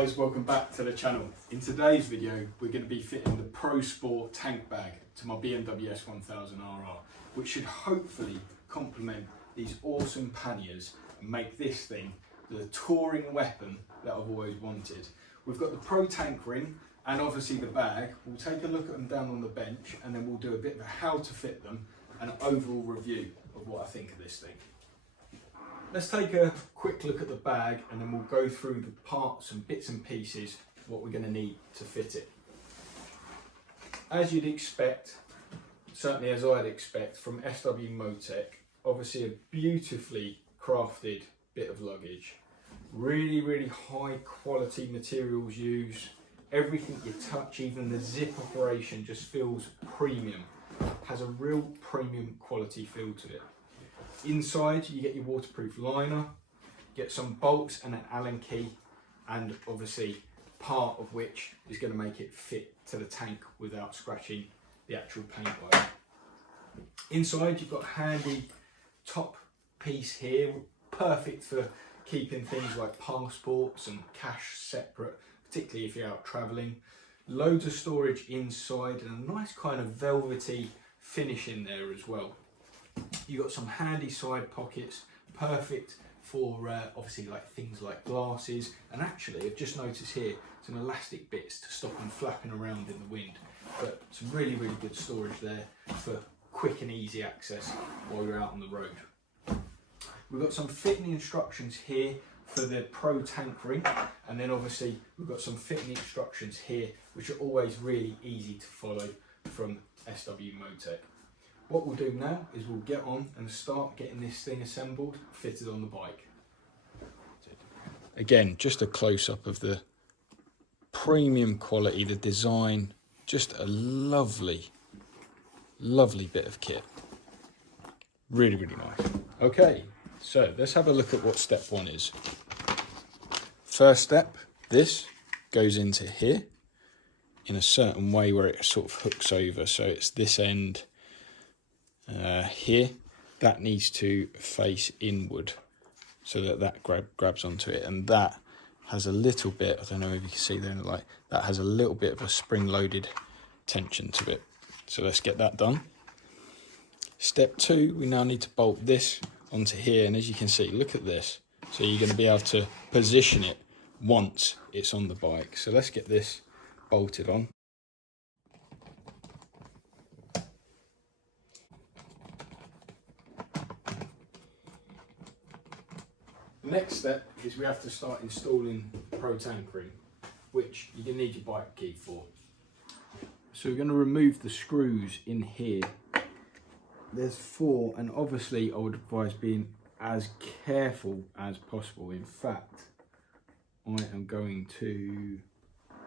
guys, welcome back to the channel. In today's video we're going to be fitting the Pro Sport tank bag to my BMW S1000RR, which should hopefully complement these awesome panniers and make this thing the touring weapon that I've always wanted. We've got the Pro tank ring and obviously the bag. We'll take a look at them down on the bench and then we'll do a bit of a how to fit them and an overall review of what I think of this thing. Let's take a quick look at the bag and then we'll go through the parts and bits and pieces, what we're going to need to fit it. As you'd expect, certainly as I'd expect from SW-MOTECH, obviously a beautifully crafted bit of luggage. Really high quality materials used. Everything you touch, even the zip operation, just feels premium. Has a real premium quality feel to it. Inside you get your waterproof liner, get some bolts and an Allen key, and obviously part of which is going to make it fit to the tank without scratching the actual paintwork. Inside you've got a handy top piece here, perfect for keeping things like passports and cash separate, particularly if you're out travelling. Loads of storage inside and a nice kind of velvety finish in there as well. You've got some handy side pockets, perfect for obviously like things like glasses, and actually I've just noticed here some elastic bits to stop them flapping around in the wind, but some really good storage there for quick and easy access while you're out on the road. We've got some fitting instructions here for the Pro tank ring, and then obviously we've got some fitting instructions here which are always really easy to follow from SW-MOTECH. What we'll do now is we'll get on and start getting this thing assembled, fitted on the bike. Again, just a close-up of the premium quality, the design, just a lovely bit of kit. Really nice. Okay, so let's have a look at what step one is. First step, this goes into here in a certain way where it sort of hooks over, so it's this end here, that needs to face inward so that grabs onto it, and that has a little bit, I don't know if you can see there, like that has a little bit of a spring-loaded tension to it. So let's get that done. Step two, we now need to bolt this onto here, and as you can see, look at this. So you're going to be able to position it once it's on the bike. So let's get this bolted on. The next step is we have to start installing the Pro tank ring, which you're going to need your bike key for. So we're going to remove the screws in here. There's 4, and obviously I would advise being as careful as possible. In fact, I am going to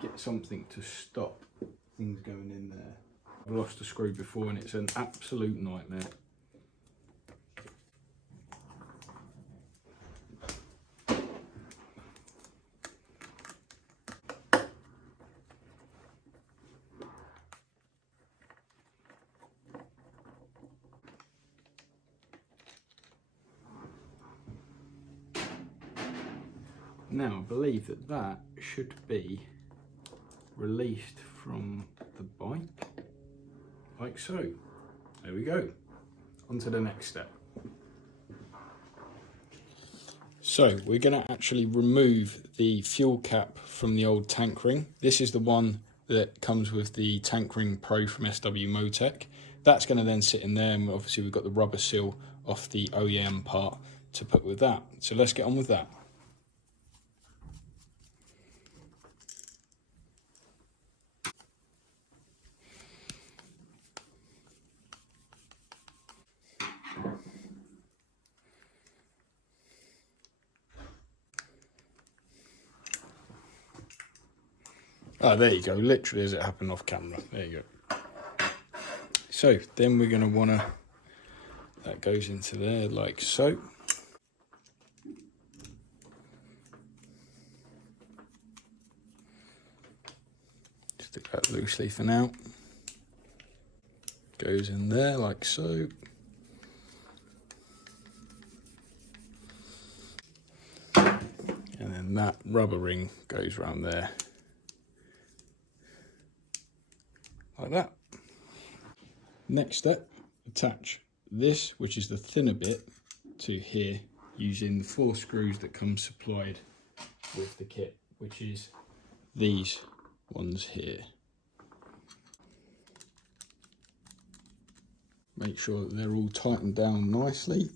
get something to stop things going in there. I've lost a screw before and it's an absolute nightmare. Now I believe that should be released from the bike, like so. There we go. On to the next step. So we're going to actually remove the fuel cap from the old tank ring. This is the one that comes with the Tank Ring Pro from SW-MOTECH. That's going to then sit in there, and obviously we've got the rubber seal off the OEM part to put with that. So let's get on with that. Oh, there you go, literally as it happened off camera. There you go. So then we're going to want to, that goes into there like so. Stick that loosely for now. Goes in there like so. And then And that rubber ring goes around there, like that. Next step, attach this, which is the thinner bit, to here using the 4 screws that come supplied with the kit, which is these ones here. Make sure that they're all tightened down nicely.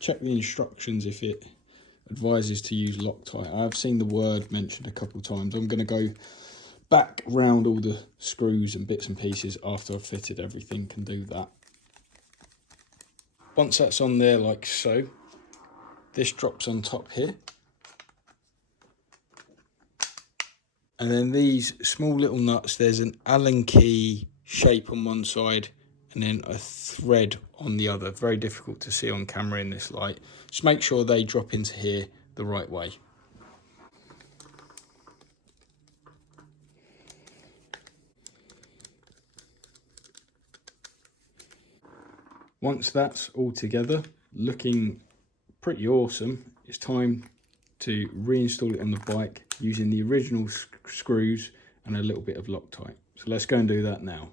Check the instructions if it advises to use Loctite. I've seen the word mentioned a couple of times. I'm going to go back around all the screws and bits and pieces after I've fitted everything and do that. Once that's on there like so, this drops on top here. And then these small little nuts, there's an Allen key shape on one side and then a thread on the other. Very difficult to see on camera in this light. Just make sure they drop into here the right way. Once that's all together, looking pretty awesome, it's time to reinstall it on the bike using the original screws and a little bit of Loctite. So let's go and do that now.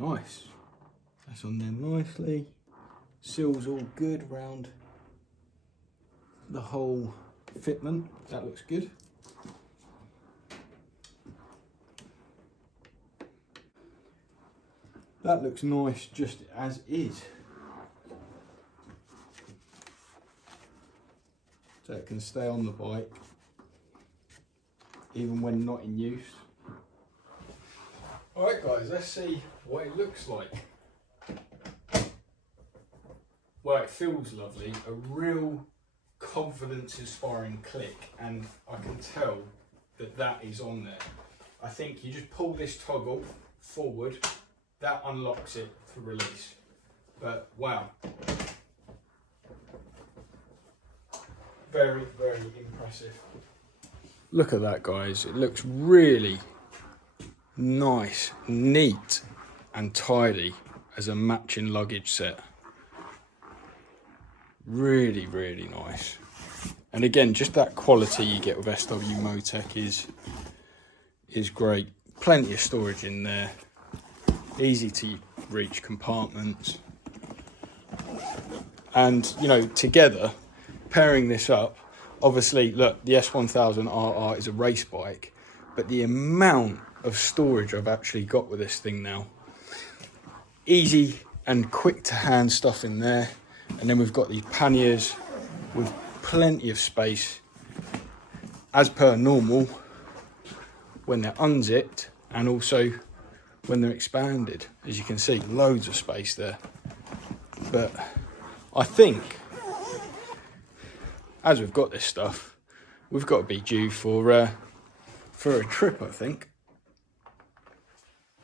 Nice, that's on there nicely. Seals all good around the whole fitment. That looks good. That looks nice just as is. So it can stay on the bike even when not in use. Alright guys, let's see what it looks like. Well, it feels lovely, a real confidence inspiring click, and I can tell that that is on there. I think you just pull this toggle forward, that unlocks it for release. But wow, very, very impressive. Look at that guys, it looks really nice, neat and tidy as a matching luggage set. Really, really nice. And again, just that quality you get with SW-MOTECH is great. Plenty of storage in there, easy to reach compartments. And you know, together, pairing this up, obviously look, the S1000RR is a race bike, but the amount of storage I've actually got with this thing now, easy and quick to hand stuff in there. And then we've got these panniers with plenty of space as per normal when they're unzipped and also when they're expanded. As you can see, loads of space there. But I think as we've got this stuff, we've got to be due for a trip, I think.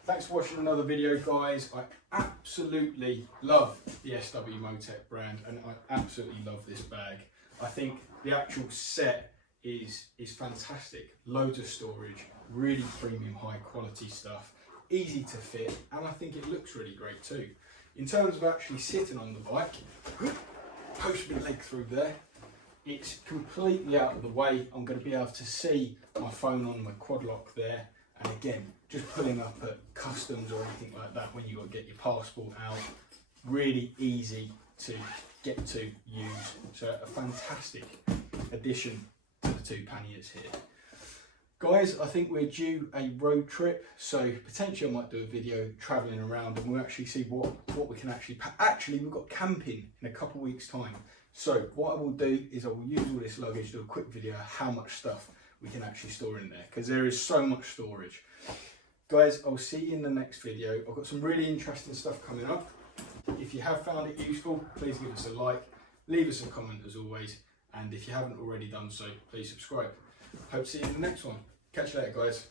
Thanks for watching another video, guys. I absolutely love the SW-MOTECH brand, and I absolutely love this bag. I think the actual set is fantastic. Loads of storage, really premium, high quality stuff, easy to fit, and I think it looks really great too. In terms of actually sitting on the bike, post my leg through there. It's completely out of the way. I'm going to be able to see my phone on my quad lock there. And again, just pulling up at customs or anything like that when you've got to get your passport out, really easy to get to use. So a fantastic addition to the two panniers here. Guys, I think we're due a road trip, so potentially I might do a video travelling around and we'll actually see what we can actually pack. Actually, we've got camping in a couple of weeks' time. So what I will do is I will use all this luggage, do a quick video of how much stuff we can actually store in there, because there is so much storage. Guys, I'll see you in the next video. I've got some really interesting stuff coming up. If you have found it useful, please give us a like, leave us a comment as always, and if you haven't already done so, please subscribe. Hope to see you in the next one. Catch you later, guys.